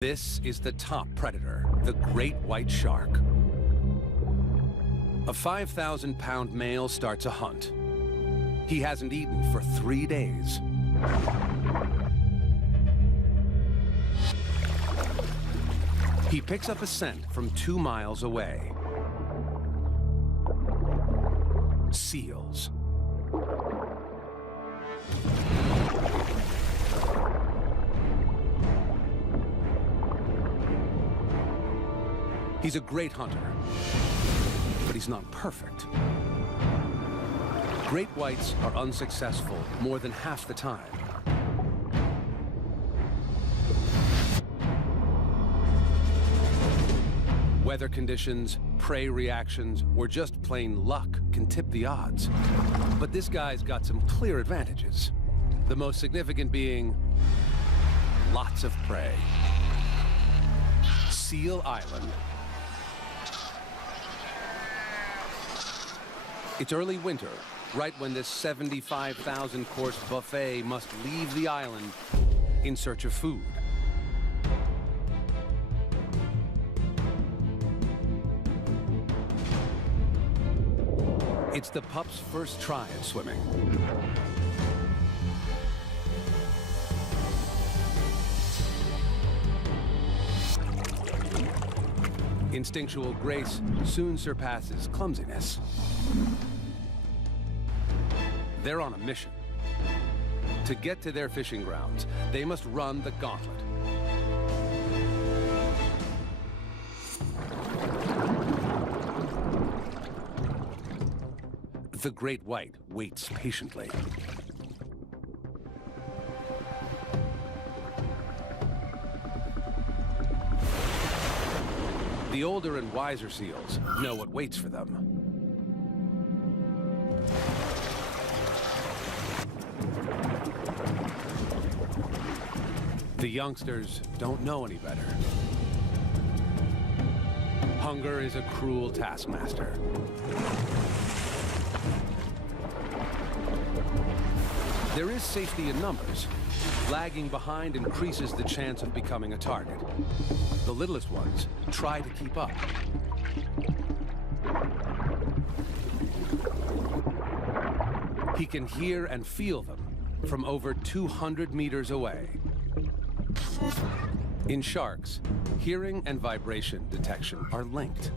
This is the top predator, the great white shark. A 5,000-pound male starts a hunt. He hasn't eaten for 3 days. He picks up a scent from 2 miles away. Seals. He's a great hunter, but he's not perfect. Great whites are unsuccessful more than half the time. Weather conditions, prey reactions, or just plain luck can tip the odds. But this guy's got some clear advantages. The most significant being lots of prey. Seal Island. It's early winter, right when this 75,000-course buffet must leave the island in search of food. It's the pup's first try at swimming. Instinctual grace soon surpasses clumsiness. They're on a mission. To get to their fishing grounds, they must run the gauntlet. The great white waits patiently. The older and wiser seals know what waits for them. The youngsters don't know any better. Hunger is a cruel taskmaster. There is safety in numbers. Lagging behind increases the chance of becoming a target. The littlest ones try to keep up. He can hear and feel them from over 200 meters away. In sharks, hearing and vibration detection are linked.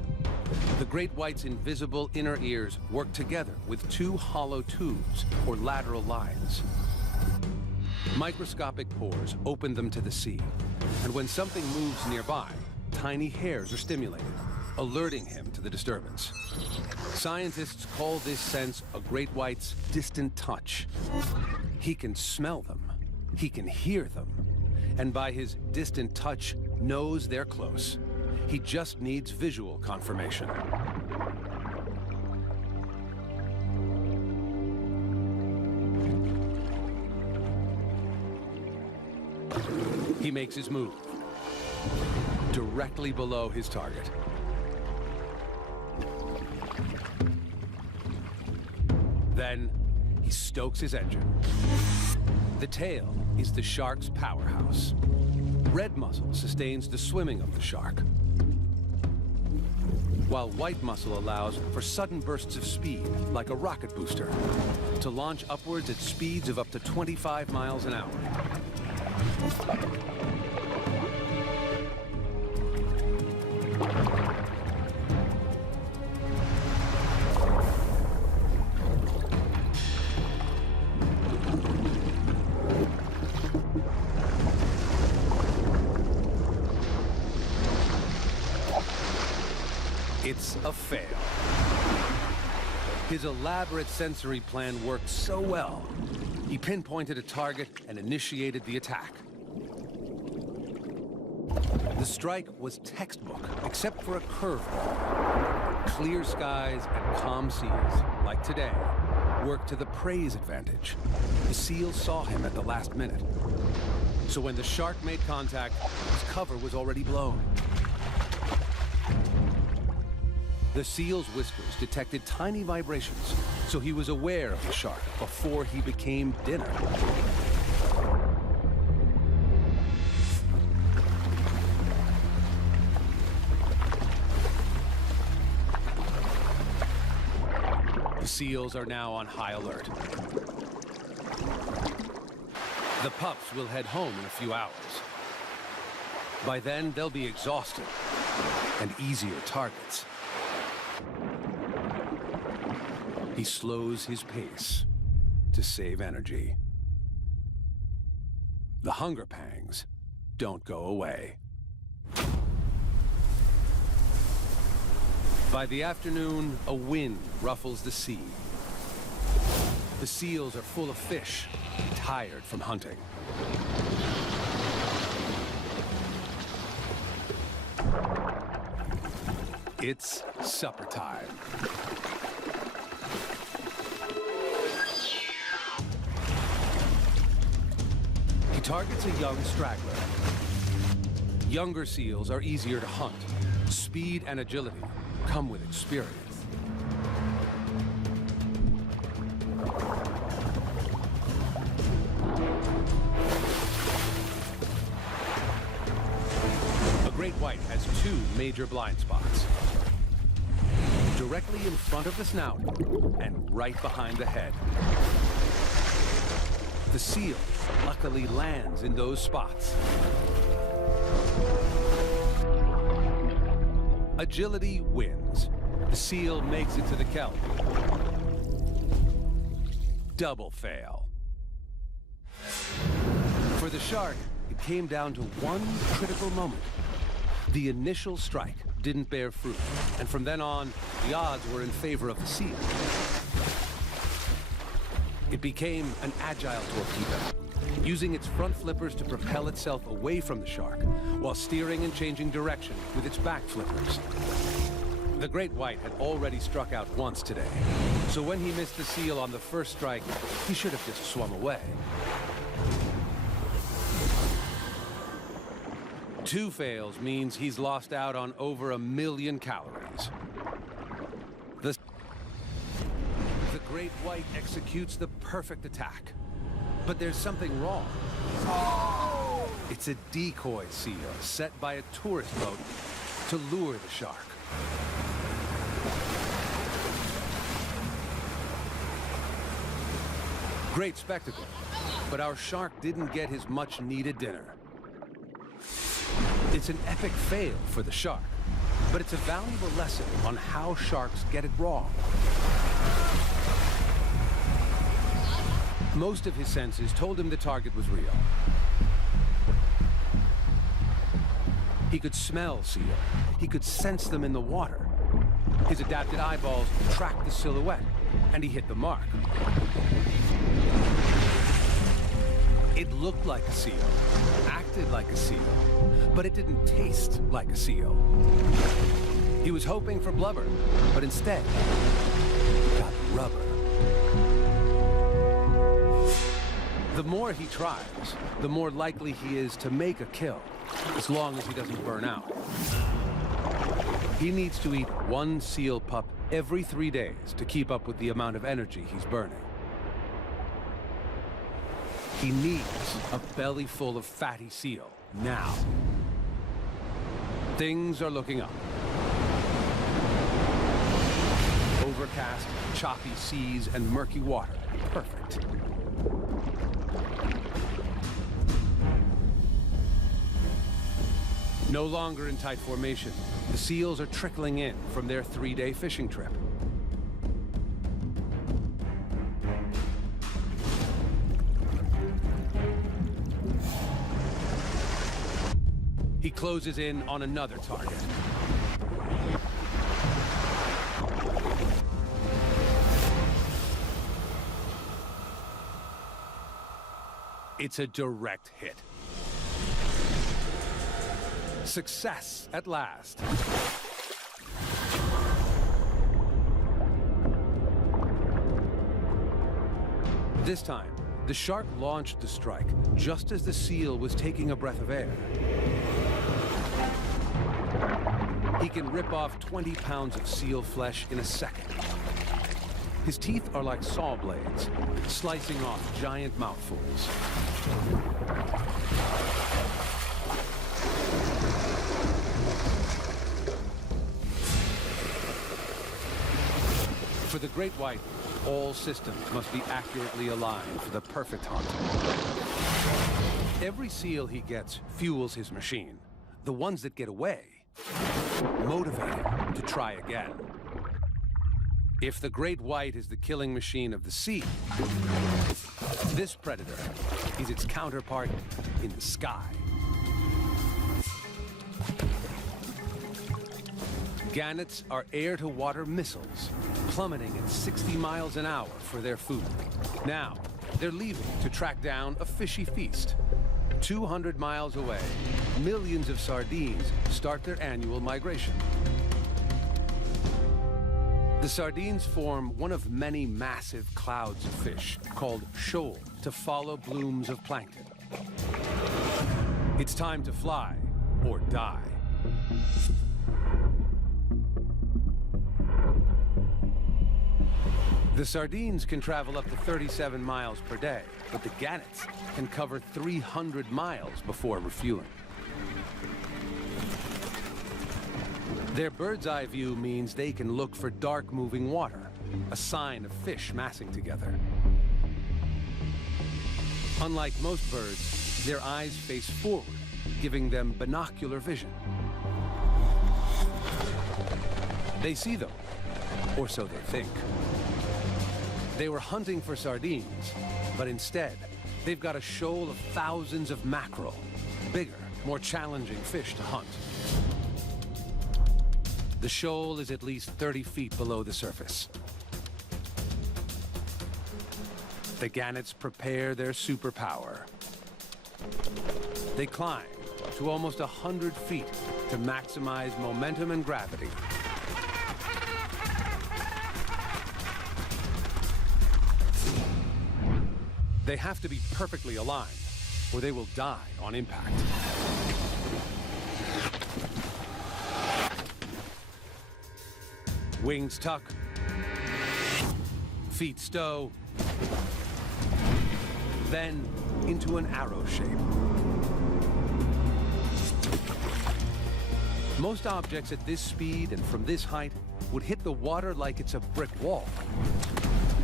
The great white's invisible inner ears work together with 2 hollow tubes or lateral lines. Microscopic pores open them to the sea, and when something moves nearby, tiny hairs are stimulated, alerting him to the disturbance. Scientists call this sense a great white's distant touch. He can smell them, he can hear them, and by his distant touch, knows they're close. He just needs visual confirmation. He makes his move, directly below his target. Then, he stokes his engine. The tail is the shark's powerhouse. Red muscle sustains the swimming of the shark, while white muscle allows for sudden bursts of speed, like a rocket booster, to launch upwards at speeds of up to 25 miles an hour. It's a fail. His elaborate sensory plan worked so well. He pinpointed a target and initiated the attack. The strike was textbook, except for a curveball. Clear skies and calm seas, like today, worked to the prey's advantage. The seal saw him at the last minute. So when the shark made contact, his cover was already blown. The seal's whiskers detected tiny vibrations, so he was aware of the shark before he became dinner. seals are now on high alert. The pups will head home in a few hours. By then, they'll be exhausted and easier targets. He slows his pace to save energy. The hunger pangs don't go away. By the afternoon, a wind ruffles the sea. The seals are full of fish, tired from hunting. It's supper time. He targets a young straggler. Younger seals are easier to hunt. Speed and agility come with experience. A great white has two major blind spots. Directly in front of the snout and right behind the head. The seal luckily lands in those spots. Agility wins. The seal makes it to the kelp. Double fail. For the shark, it came down to one critical moment. The initial strike didn't bear fruit, and from then on, the odds were in favor of the seal. It became an agile torpedo, using its front flippers to propel itself away from the shark, while steering and changing direction with its back flippers. The great white had already struck out once today, so when he missed the seal on the first strike, he should have just swum away. 2 fails means he's lost out on over 1 million calories. The great white executes the perfect attack. But there's something wrong. It's a decoy seal set by a tourist boat to lure the shark. Great spectacle, but our shark didn't get his much-needed dinner. It's an epic fail for the shark, but it's a valuable lesson on how sharks get it wrong. Most of his senses told him the target was real. He could smell seal. He could sense them in the water. His adapted eyeballs tracked the silhouette, and he hit the mark. It looked like a seal, acted like a seal, but it didn't taste like a seal. He was hoping for blubber, but instead, he got rubber. The more he tries, the more likely he is to make a kill, as long as he doesn't burn out. He needs to eat 1 seal pup every 3 days to keep up with the amount of energy he's burning. He needs a belly full of fatty seal, now. Things are looking up. Overcast, choppy seas, and murky water. Perfect. No longer in tight formation, the seals are trickling in from their 3-day fishing trip. He closes in on another target. It's a direct hit. Success at last. This time, the shark launched the strike just as the seal was taking a breath of air. He can rip off 20 pounds of seal flesh in a second. His teeth are like saw blades, slicing off giant mouthfuls. For the great white, All systems must be accurately aligned for the perfect hunt. Every seal he gets fuels his machine. The ones that get away motivate him to try again. If the great white is the killing machine of the sea, this predator is its counterpart in the sky. Gannets are air-to-water missiles, plummeting at 60 miles an hour for their food. Now, they're leaving to track down a fishy feast. 200 miles away, millions of sardines start their annual migration. The sardines form one of many massive clouds of fish called shoals to follow blooms of plankton. It's time to fly or die. The sardines can travel up to 37 miles per day, but the gannets can cover 300 miles before refueling. Their bird's-eye view means they can look for dark moving water, a sign of fish massing together. Unlike most birds, their eyes face forward, giving them binocular vision. They see them, or so they think. They were hunting for sardines, but instead, they've got a shoal of thousands of mackerel, bigger, more challenging fish to hunt. The shoal is at least 30 feet below the surface. The gannets prepare their superpower. They climb to almost 100 feet to maximize momentum and gravity. They have to be perfectly aligned, or they will die on impact. Wings tuck, feet stow, then into an arrow shape. Most objects at this speed and from this height would hit the water like it's a brick wall.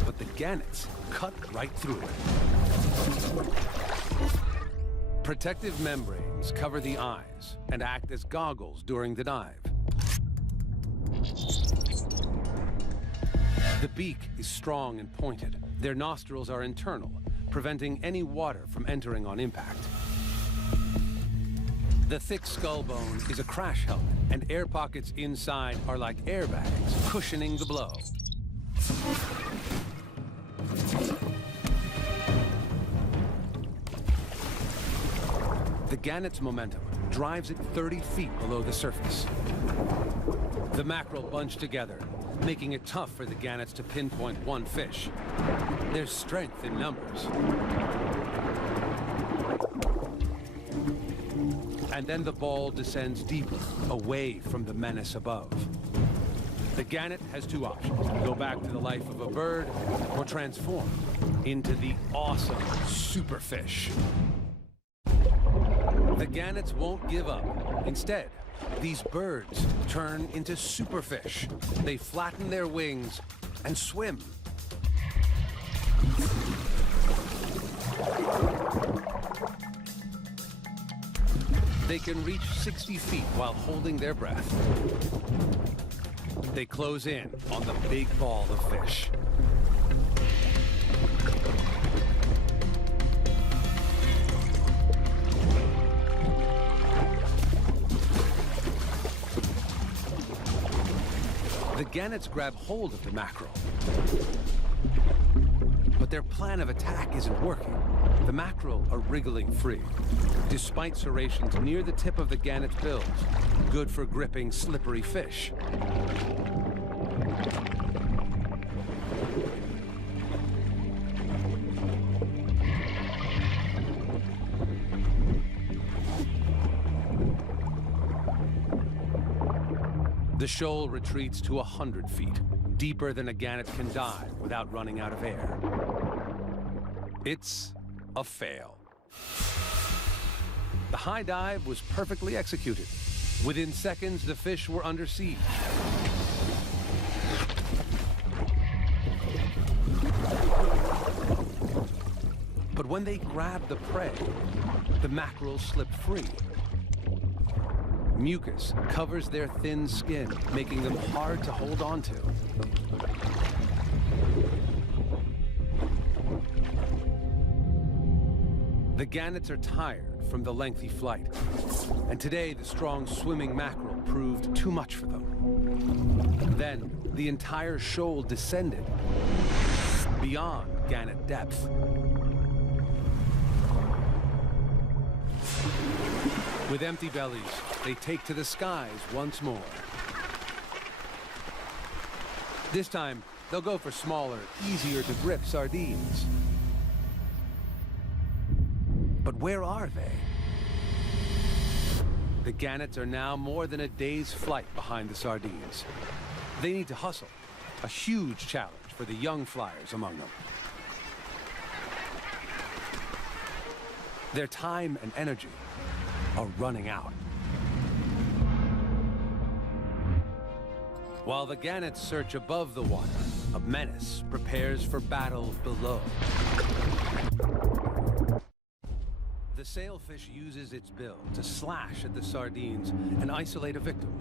But the gannets cut right through it. Protective membranes cover the eyes and act as goggles during the dive. The beak is strong and pointed. Their nostrils are internal, preventing any water from entering on impact. The thick skull bone is a crash helmet, and air pockets inside are like airbags, cushioning the blow. The gannet's momentum drives it 30 feet below the surface. The mackerel bunch together, making it tough for the gannets to pinpoint one fish. There's strength in numbers. And then the ball descends deeper, away from the menace above. The gannet has two options: go back to the life of a bird, or transform into the awesome superfish. The gannets won't give up. Instead, these birds turn into superfish. They flatten their wings and swim. They can reach 60 feet while holding their breath. They close in on the big ball of fish. The gannets grab hold of the mackerel. But their plan of attack isn't working. The mackerel are wriggling free, despite serrations near the tip of the gannet's bills, good for gripping slippery fish. The shoal retreats to 100 feet, deeper than a gannet can dive without running out of air. It's a fail. The high dive was perfectly executed. Within seconds, the fish were under siege. But when they grab the prey, the mackerel slip free. Mucus covers their thin skin, making them hard to hold on to. The gannets are tired from the lengthy flight, and today the strong swimming mackerel proved too much for them. Then the entire shoal descended beyond gannet depth. With empty bellies, they take to the skies once more. This time, they'll go for smaller, easier to grip sardines. But where are they? The gannets are now more than a day's flight behind the sardines. They need to hustle, a huge challenge for the young flyers among them. Their time and energy are running out. While the gannets search above the water, a menace prepares for battle below. The sailfish uses its bill to slash at the sardines and isolate a victim.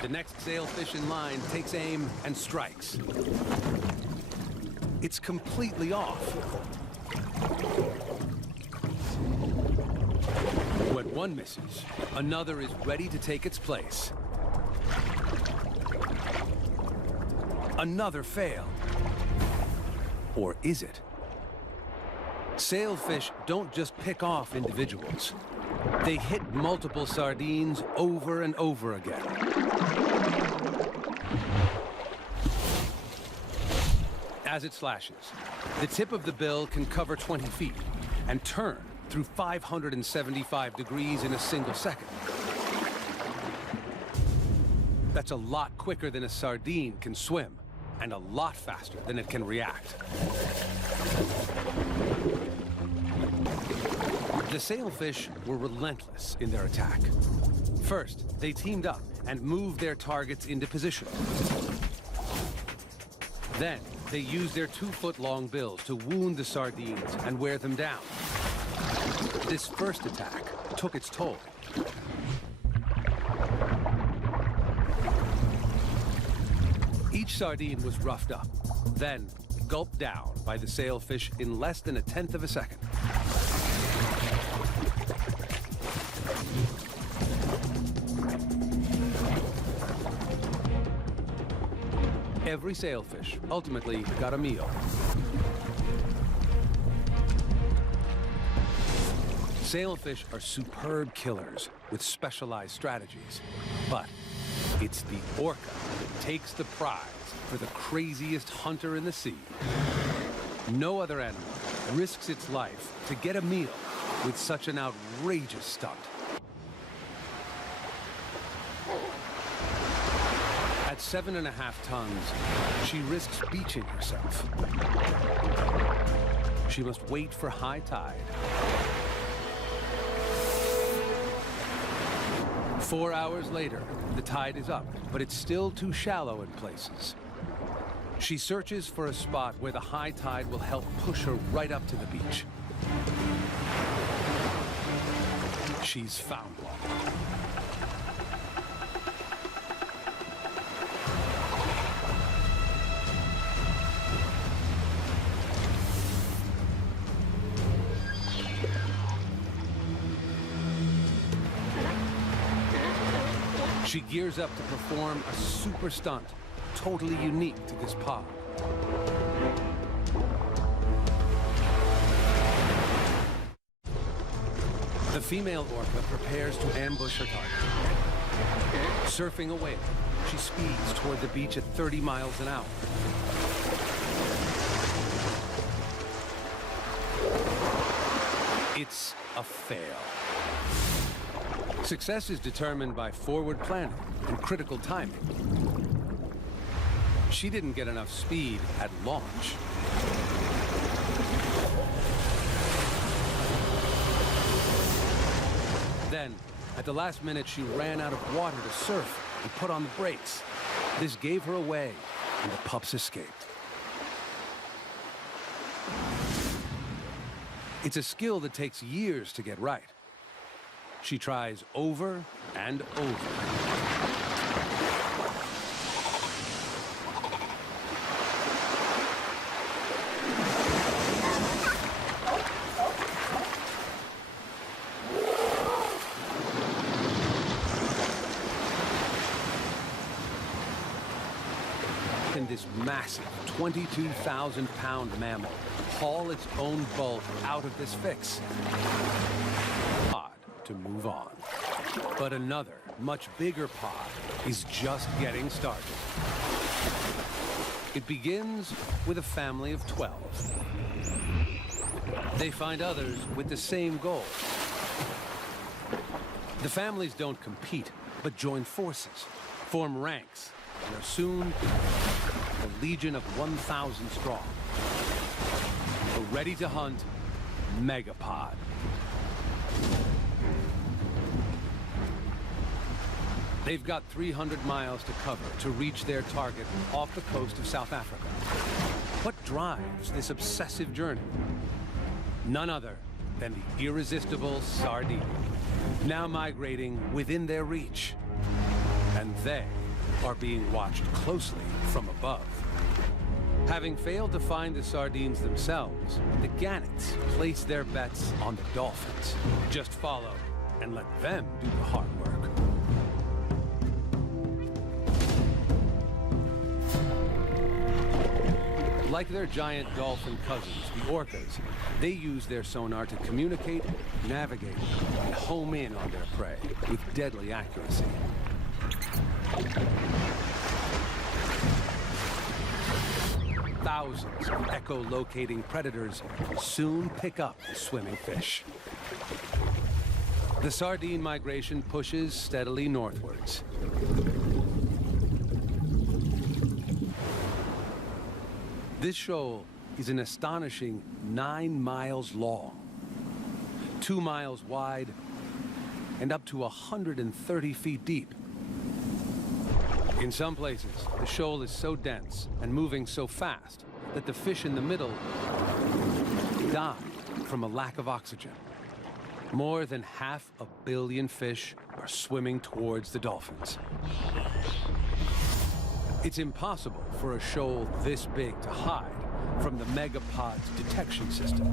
The next sailfish in line takes aim and strikes. It's completely off. When one misses, another is ready to take its place. Another failed. Or is it? Sailfish don't just pick off individuals. They hit multiple sardines over and over again. As it slashes, the tip of the bill can cover 20 feet and turn through 575 degrees in a single second. That's a lot quicker than a sardine can swim, and a lot faster than it can react. The sailfish were relentless in their attack. First, they teamed up and moved their targets into position. Then, they used their 2-foot-long bills to wound the sardines and wear them down. This first attack took its toll. Each sardine was roughed up, then gulped down by the sailfish in less than 1/10 of a second. Every sailfish ultimately got a meal. Sailfish are superb killers with specialized strategies, but it's the orca that takes the prize for the craziest hunter in the sea. No other animal risks its life to get a meal with such an outrageous stunt. At 7.5 tons, she risks beaching herself. She must wait for high tide. 4 hours later, the tide is up, but it's still too shallow in places. She searches for a spot where the high tide will help push her right up to the beach. She's found one. She gears up to perform a super stunt, totally unique to this pod. The female orca prepares to ambush her target. Surfing a whale, she speeds toward the beach at 30 miles an hour. It's a fail. Success is determined by forward planning and critical timing. She didn't get enough speed at launch. Then, at the last minute, she ran out of water to surf and put on the brakes. This gave her away, and the pups escaped. It's a skill that takes years to get right. She tries over and over. Can this massive 22,000-pound mammal haul its own bulk out of this fix? Pod to move on. But another, much bigger pod is just getting started. It begins with a family of 12. They find others with the same goal. The families don't compete, but join forces, form ranks, and are soon a legion of 1,000 strong. A ready to hunt megapod. They've got 300 miles to cover to reach their target off the coast of South Africa. What drives this obsessive journey? None other than the irresistible sardine, now migrating within their reach. And they are being watched closely from above. Having failed to find the sardines themselves, the gannets place their bets on the dolphins. Just follow and let them do the hard work. Like their giant dolphin cousins, the orcas, they use their sonar to communicate, navigate, and home in on their prey with deadly accuracy. Thousands of echolocating predators soon pick up the swimming fish. The sardine migration pushes steadily northwards. This shoal is an astonishing 9 miles long, 2 miles wide, and up to 130 feet deep. In some places, the shoal is so dense and moving so fast that the fish in the middle die from a lack of oxygen. More than 500 million fish are swimming towards the dolphins. It's impossible for a shoal this big to hide from the megapod's detection system.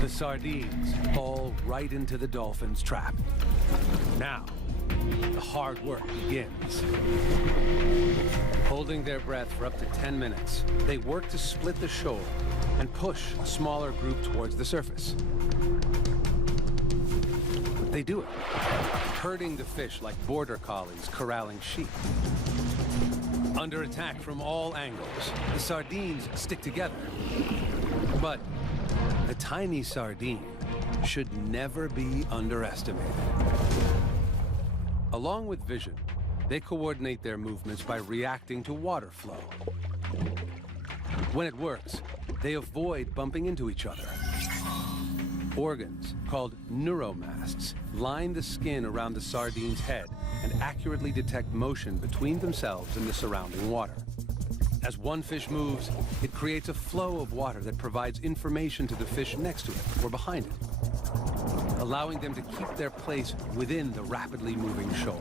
The sardines fall right into the dolphins' trap. Now, the hard work begins. Holding their breath for up to 10 minutes, they work to split the shoal and push a smaller group towards the surface. They do it, herding the fish like border collies corralling sheep. Under attack from all angles, the sardines stick together. But the tiny sardine should never be underestimated. Along with vision, they coordinate their movements by reacting to water flow. When it works, they avoid bumping into each other. Organs, called neuromasts, line the skin around the sardine's head and accurately detect motion between themselves and the surrounding water. As one fish moves, it creates a flow of water that provides information to the fish next to it or behind it, allowing them to keep their place within the rapidly moving shoal.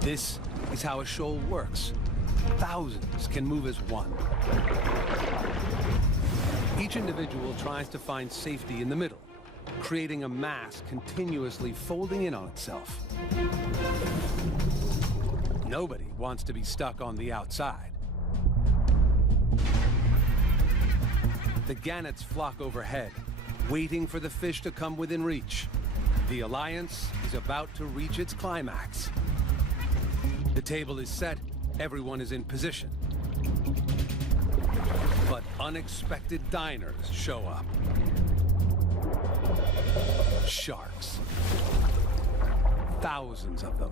This is how a shoal works. Thousands can move as one. Each individual tries to find safety in the middle, creating a mass continuously folding in on itself. Nobody wants to be stuck on the outside. The gannets flock overhead, waiting for the fish to come within reach. The alliance is about to reach its climax. The table is set, everyone is in position. But unexpected diners show up. Sharks. Thousands of them.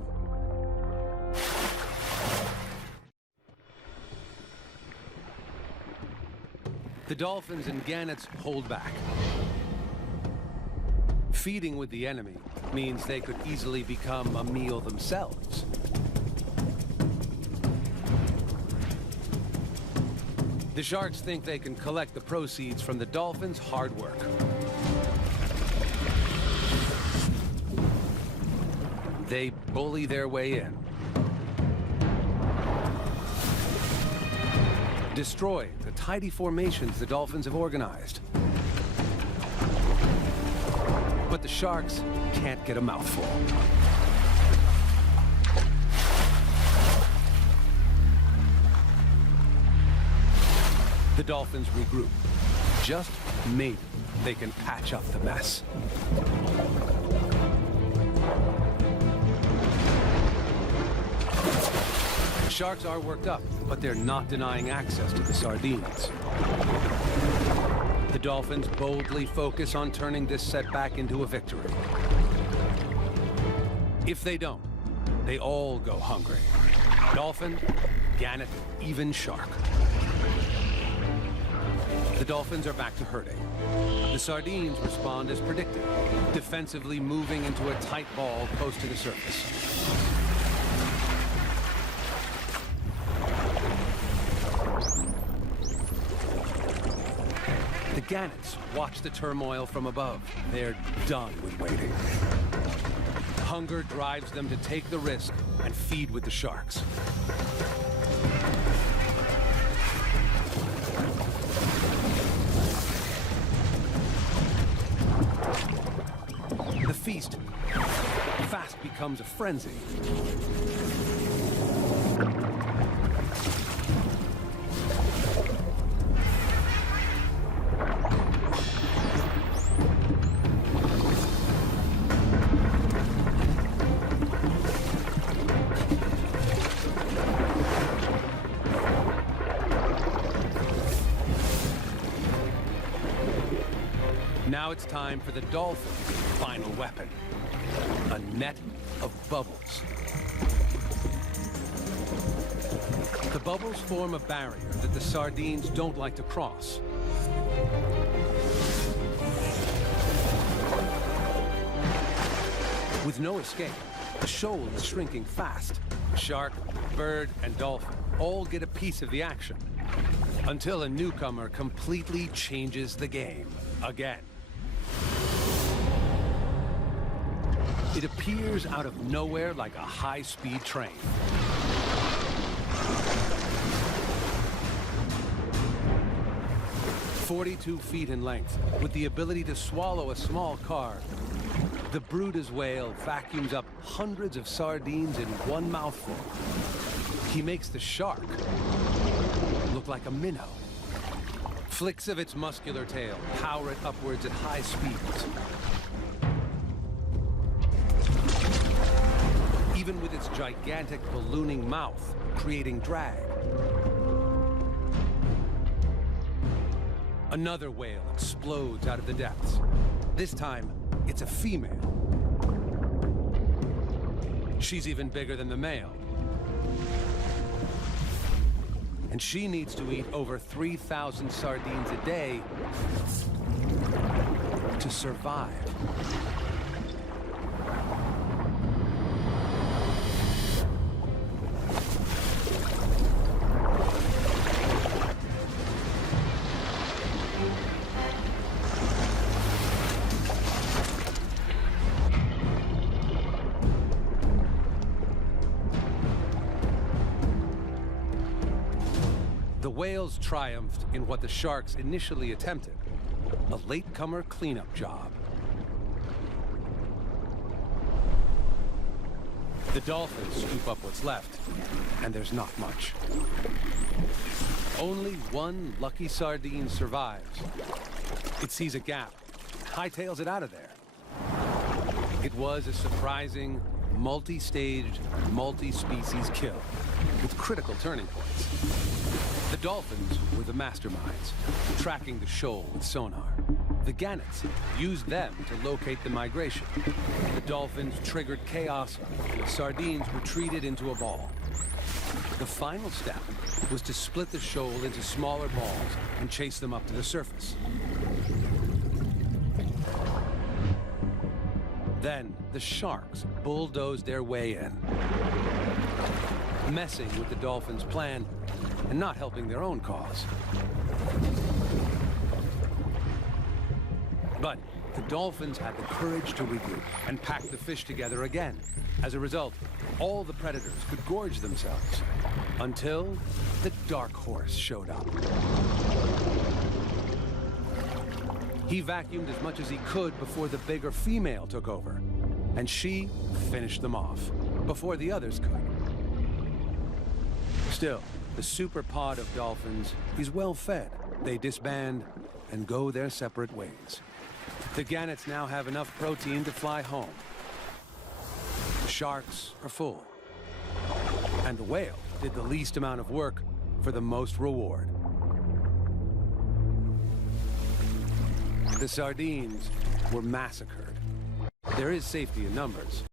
The dolphins and gannets hold back. Feeding with the enemy means they could easily become a meal themselves. The sharks think they can collect the proceeds from the dolphins' hard work. They bully their way in, destroying the tidy formations the dolphins have organized. But the sharks can't get a mouthful. The dolphins regroup. Just maybe they can patch up the mess. Sharks are worked up, but they're not denying access to the sardines. The dolphins boldly focus on turning this setback into a victory. If they don't, they all go hungry. Dolphin, gannet, even shark. The dolphins are back to herding. The sardines respond as predicted, defensively moving into a tight ball close to the surface. The gannets watch the turmoil from above. They're done with waiting. Hunger drives them to take the risk and feed with the sharks. The feast fast becomes a frenzy. Now it's time for the dolphin's final weapon, a net of bubbles. The bubbles form a barrier that the sardines don't like to cross. With no escape, the shoal is shrinking fast. Shark, bird, and dolphin all get a piece of the action, until a newcomer completely changes the game again. It appears out of nowhere like a high-speed train. "42 feet in length, with the ability to swallow a small car, the Brutus whale vacuums up hundreds of sardines in one mouthful. He makes the shark look like a minnow. Flicks of its muscular tail power it upwards at high speeds. Even with its gigantic ballooning mouth, creating drag. Another whale explodes out of the depths. This time, it's a female. She's even bigger than the male. And she needs to eat over 3,000 sardines a day to survive. The whales triumphed in what the sharks initially attempted, a latecomer cleanup job. The dolphins scoop up what's left, and there's not much. Only one lucky sardine survives. It sees a gap, hightails it out of there. It was a surprising, multi-staged, multi-species kill, with critical turning points. The dolphins were the masterminds, tracking the shoal with sonar. The gannets used them to locate the migration. The dolphins triggered chaos, and the sardines retreated into a ball. The final step was to split the shoal into smaller balls and chase them up to the surface. Then the sharks bulldozed their way in, messing with the dolphins' plan and not helping their own cause. But the dolphins had the courage to regroup and pack the fish together again. As a result, all the predators could gorge themselves until the dark horse showed up. He vacuumed as much as he could before the bigger female took over, and she finished them off before the others could. Still, the super pod of dolphins is well fed. They disband and go their separate ways. The gannets now have enough protein to fly home. The sharks are full. And the whale did the least amount of work for the most reward. The sardines were massacred. There is safety in numbers.